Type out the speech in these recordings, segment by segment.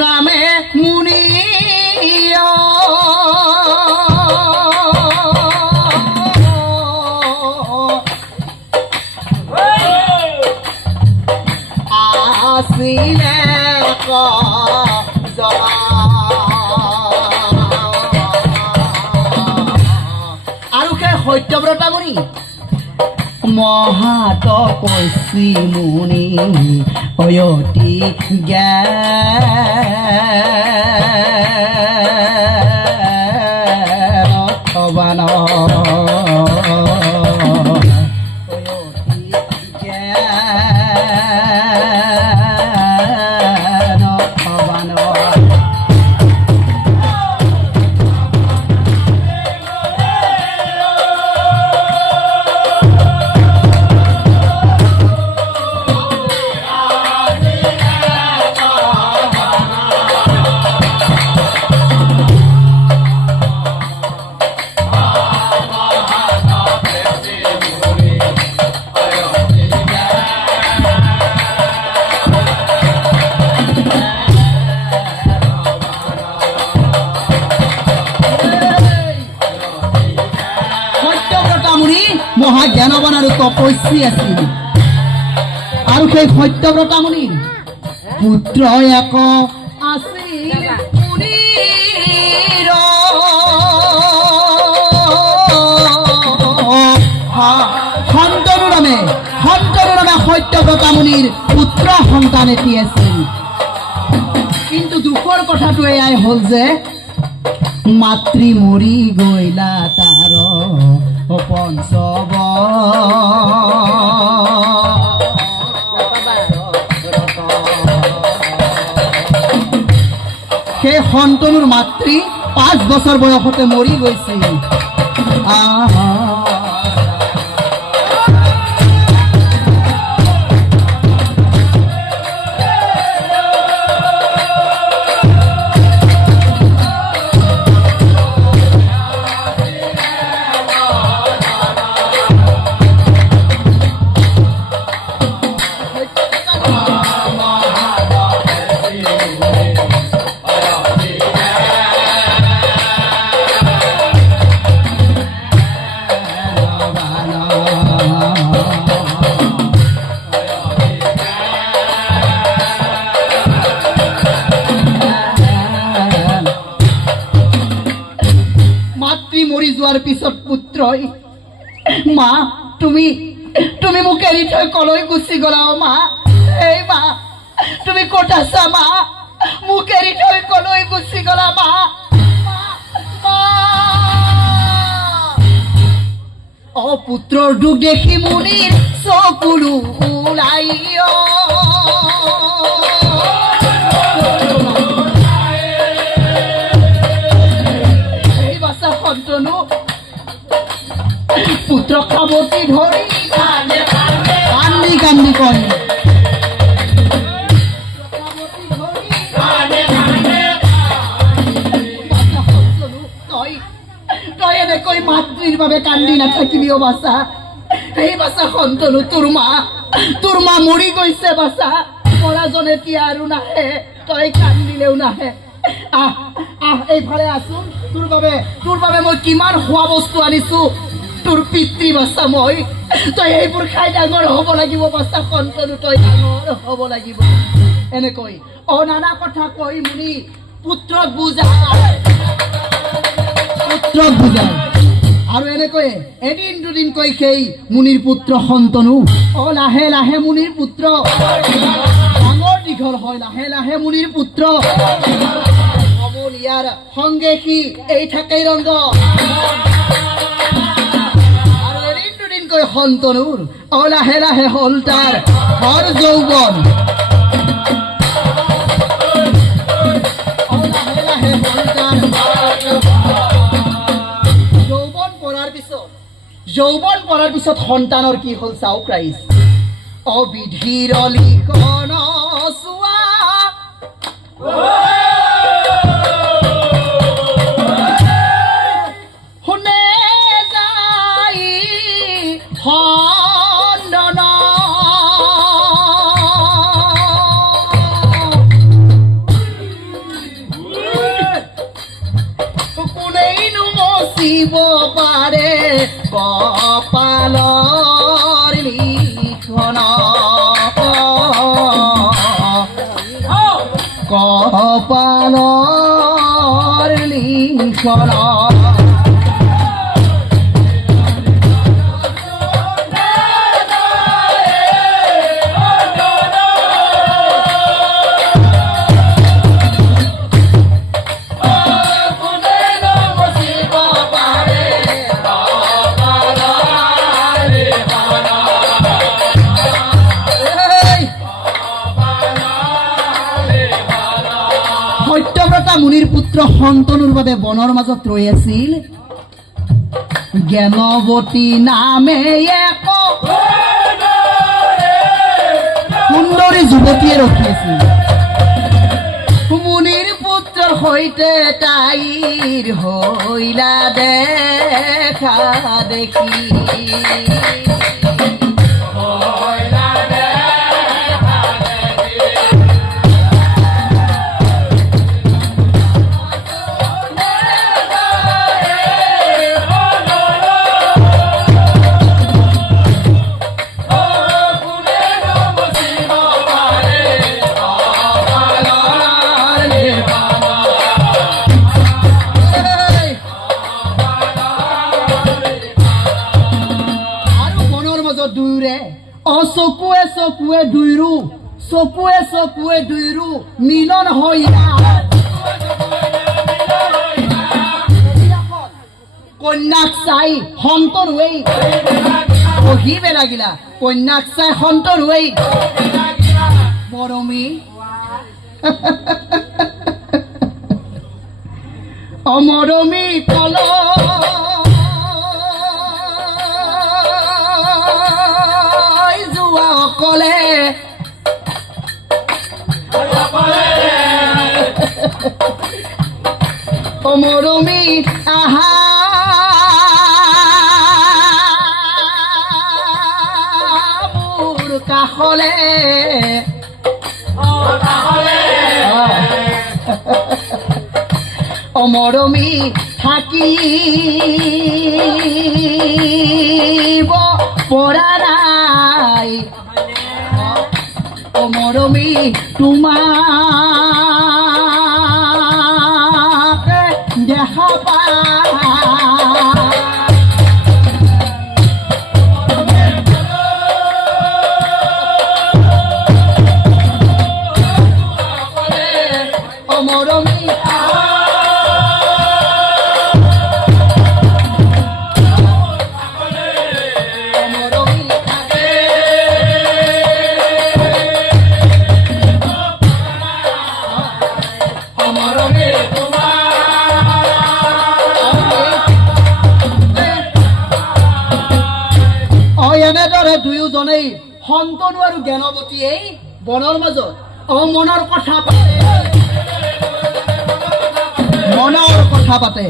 নামে মুনি আসিলে আৰু সেই সত্যব্ৰতা মুনি মহাতপস্বী মুনি অয়তি জ্ঞান মহাজ্ঞানবান আৰু তপস্বী আছিল আৰু সেই সত্যব্ৰতা মুনিৰ পুত্ৰ এক আছিল মুনিৰ সন্তনু নামে সত্যব্ৰতা মুনিৰ পুত্ৰ সন্তান এটি আছিল। কিন্তু দুখৰ কথাটো এয়াই হ'ল যে মাতৃ মৰি গইলা তাৰ পঞ্চব সেই সন্তনুৰ মাতৃ 5 বছৰ বয়সতে মৰি গৈছিল। মৰি যোৱাৰ পিছত পুত্ৰই মা তুমি মোক এৰি থৈ কলৈ গুচি গলা মা? এই মা তুমি ক'ত আছা মা? মোক এৰি থৈ কলৈ গুচি গলা মা? অ পুত্ৰৰ দুখ দেখি মুনিৰ চকুলো ওলাই পুত্ৰ খাবতি ধৰি কান্দি কান্দি কয় তই এনেকৈ মাতৃৰ বাবে কান্দি নাথাকিবি অ বাছা। এই বাছা সন্তনু তোৰ মা মৰি গৈছে বাছা। পৰাজন এতিয়া আৰু নাহে, তই কান্দিলেও নাহে। এইফালে আছোন, তোৰ বাবে মই কিমান খোৱা বস্তু আনিছো। তোৰ পিতৃ বাছা মই, তই এইবোৰ খাই ডাঙৰ হ'ব লাগিব বাছা সন্তনু, তই ডাঙৰ হ'ব লাগিব। এনেকৈ নানা কথা কৈ মুনি পুত্ৰক বুজায় আৰু এনেকৈ এদিন দুদিনকৈ সেই মুনিৰ পুত্ৰ সন্তনু লাহে লাহে মুনিৰ পুত্ৰ ডাঙৰ দীঘল হয়। লাহে লাহে মুনিৰ পুত্ৰ ইয়াৰ সংগে সি এই থাকেই ৰংগ আৰু এদিন দুদিনকৈ সন্তনুৰ লাহে লাহে হ'ল তাৰ ঘৰ যৌৱন। যৌৱন পৰাৰ পিছত সন্তানৰ কি হ'ল চাওক ৰাইজ। অবিধিৰ লিখন চোৱা শুনে যাই কপালৰ লিখন কপালৰ লিখন সত্যব্ৰতা মুনিৰ পুত্ৰ সন্তানৰ বাবে বনৰ মাজত ৰৈ আছিল জ্ঞানৱতী নামে এক সুন্দৰী যুৱতীয়ে ৰখি আছিল মুনিৰ পুত্ৰৰ সৈতে তাইৰ হৈলা দেখা দেখি চকুৱে চকুৱে দুইৰো মিলন হইয়া কন্যাক চাই সন্তান হৈ পঢ়িবে লাগিলা কন্যাক চাই সন্তান হৈ মৰমী অমৰমী কল যোৱা অকলে অমৰমী আহা মোৰ কাষলে অমৰমী থাকিব পৰা নাই অমৰমী তোমাক দেখা পা অমৰমী এনেদৰে দুয়োজনেই সন্তান আৰু জ্ঞানৱতীয়ে বনৰ মাজত মনৰ কথা পাতে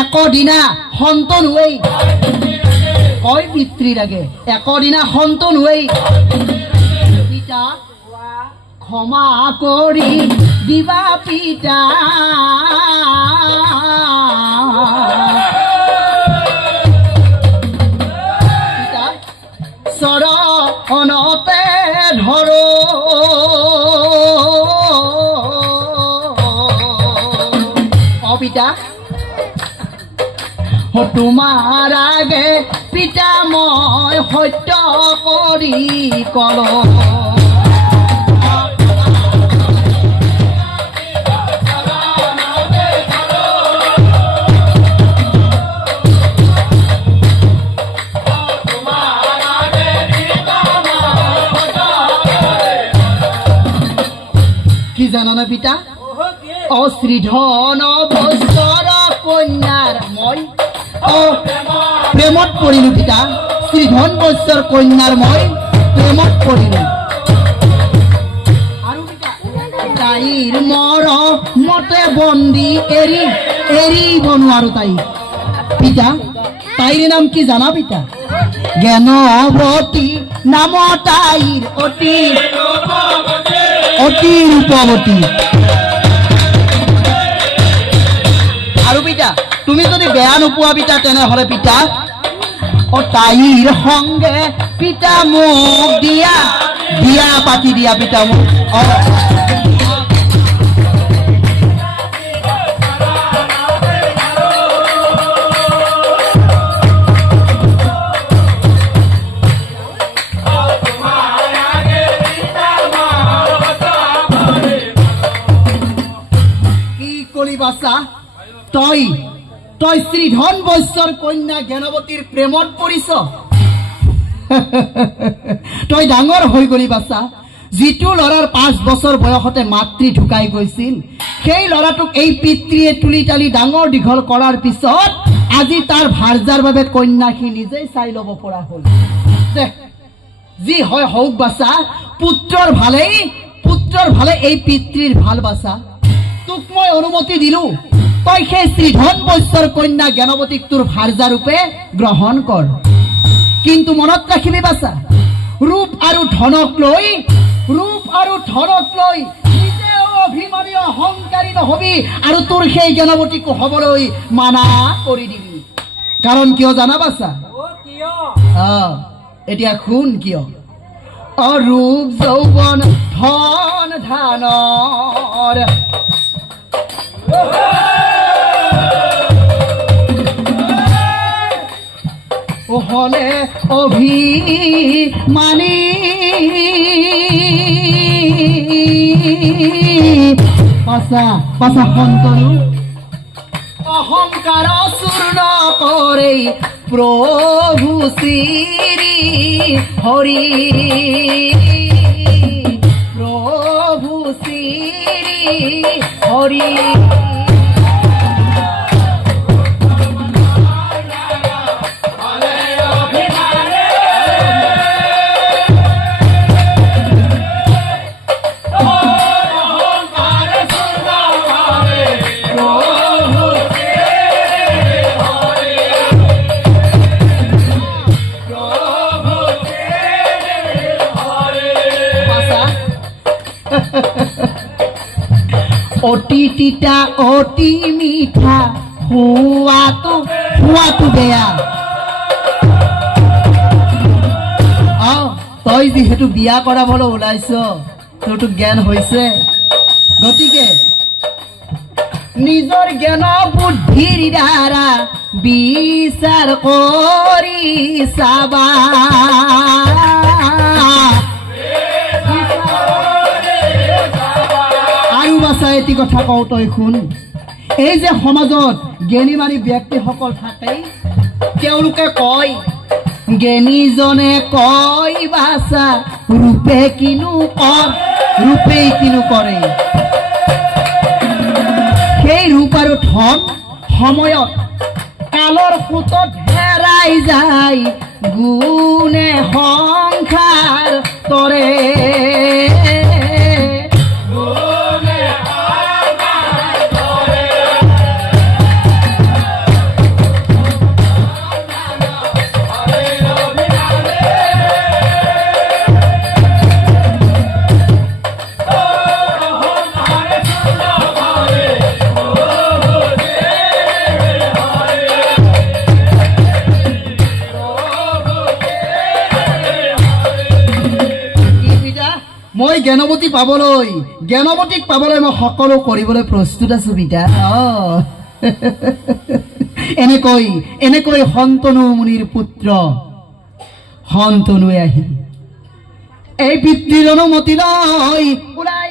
একদিনা সন্তান হৈ কয় পিতৃৰ আগে একদিনা সন্তান হৈ পিতা ক্ষমা কৰি দিবা পিতা চৰণতে ধৰো পিতা তোমাৰ আগে পিতা মই সত্য কৰি কলো কি জানানে পিতা অশ্ৰীধন বস্তৰ কন্যাৰ মই প্ৰেমত পৰিলো পিতা শ্ৰীধন বস্তৰ কন্যাৰ মই প্ৰেমত পৰিলো আৰু তাইৰ মৰমতে বন্দী এৰিব নোৱাৰো তাই পিতা তাইৰ নাম কি জানা পিতা জ্ঞানৱতী নাম তাইৰ অতি ৰূপৱতী আৰু পিতা তুমি যদি বেয়া নোপোৱা পিতা তেনেহলে পিতা ও তাইর সঙ্গে পিতা মুখ দিয়া বিয়া পাতি দিয়া পিতা মুখ বাসা তই তই শ্রীধন বৈশ্যর কন্যা জ্ঞানবতীর প্রেমত পৰিছ তই ডাঙৰ হৈ গলি বাসা যিটো লৰাৰ 5 বছৰ বয়সতে মাতৃ ঢুকাই গৈছিল সেই লৰাটোক এই পিতৃয়ে তুলি তালি ডাঙৰ দীঘল কৰাৰ পিছত আজি তাৰ ভাৰ্যাৰ বাবে কন্যাখি নিজেই চাই ল'ব পৰা হ'ল যি হয় হওক বাসা পুত্ৰৰ ভালে এই পিতৃৰ ভাল বাসা তোক মই অনুমতি দিলো তই সেই শ্ৰীধন বৈশ্যৰ কন্যা জ্ঞানবতীক তোৰ ভাৰ্যা ৰূপে গ্ৰহণ কৰ কিন্তু মনত ৰাখিবি বাসা ৰূপ আৰু ধনক লৈ নিজে অভিমানী অহংকাৰী নহবি আৰু তোৰ সেই জ্ঞানবতীক হবলৈ মানা কৰি দিবি কাৰণ কিয় জানা বাসা এতিয়া শুন কিয় অৰূপ যৌৱন ধন ধানৰ হলে অভিমানী পাছা সন্তনু অহংকাৰ চূৰ্ণ কৰে প্ৰভু শ্ৰী হৰি প্ৰভু শ্ৰী হৰি অতি তিতা অতি মিঠা খোৱাটো বেয়া তই যিহেতু বিয়া কৰাবলৈ ওলাইছ তোৰতো জ্ঞান হৈছে গতিকে নিজৰ জ্ঞান বুদ্ধিৰ দ্বাৰা বিচাৰ কৰি চাবা এটি কথা কওঁ তই শুন এই যে সমাজত জ্ঞানীমানী ব্যক্তিসকল থাকে তেওঁলোকে কয় জ্ঞানীজনে কয় বাছা ৰূপেই কিনো কৰে সেই ৰূপ আৰু ধন সময়ত কালৰ সোঁতত হেৰাই যায় গুণে সংসাৰ তৰে মই জ্ঞানবতীক পাবলৈ মই সকলো কৰিবলৈ প্ৰস্তুত আছো বিদা এনেকৈ শন্তনু মুনিৰ পুত্ৰ শন্তনুৱে আহি এই পিতৃৰ অনুমতি লৈ ওলাই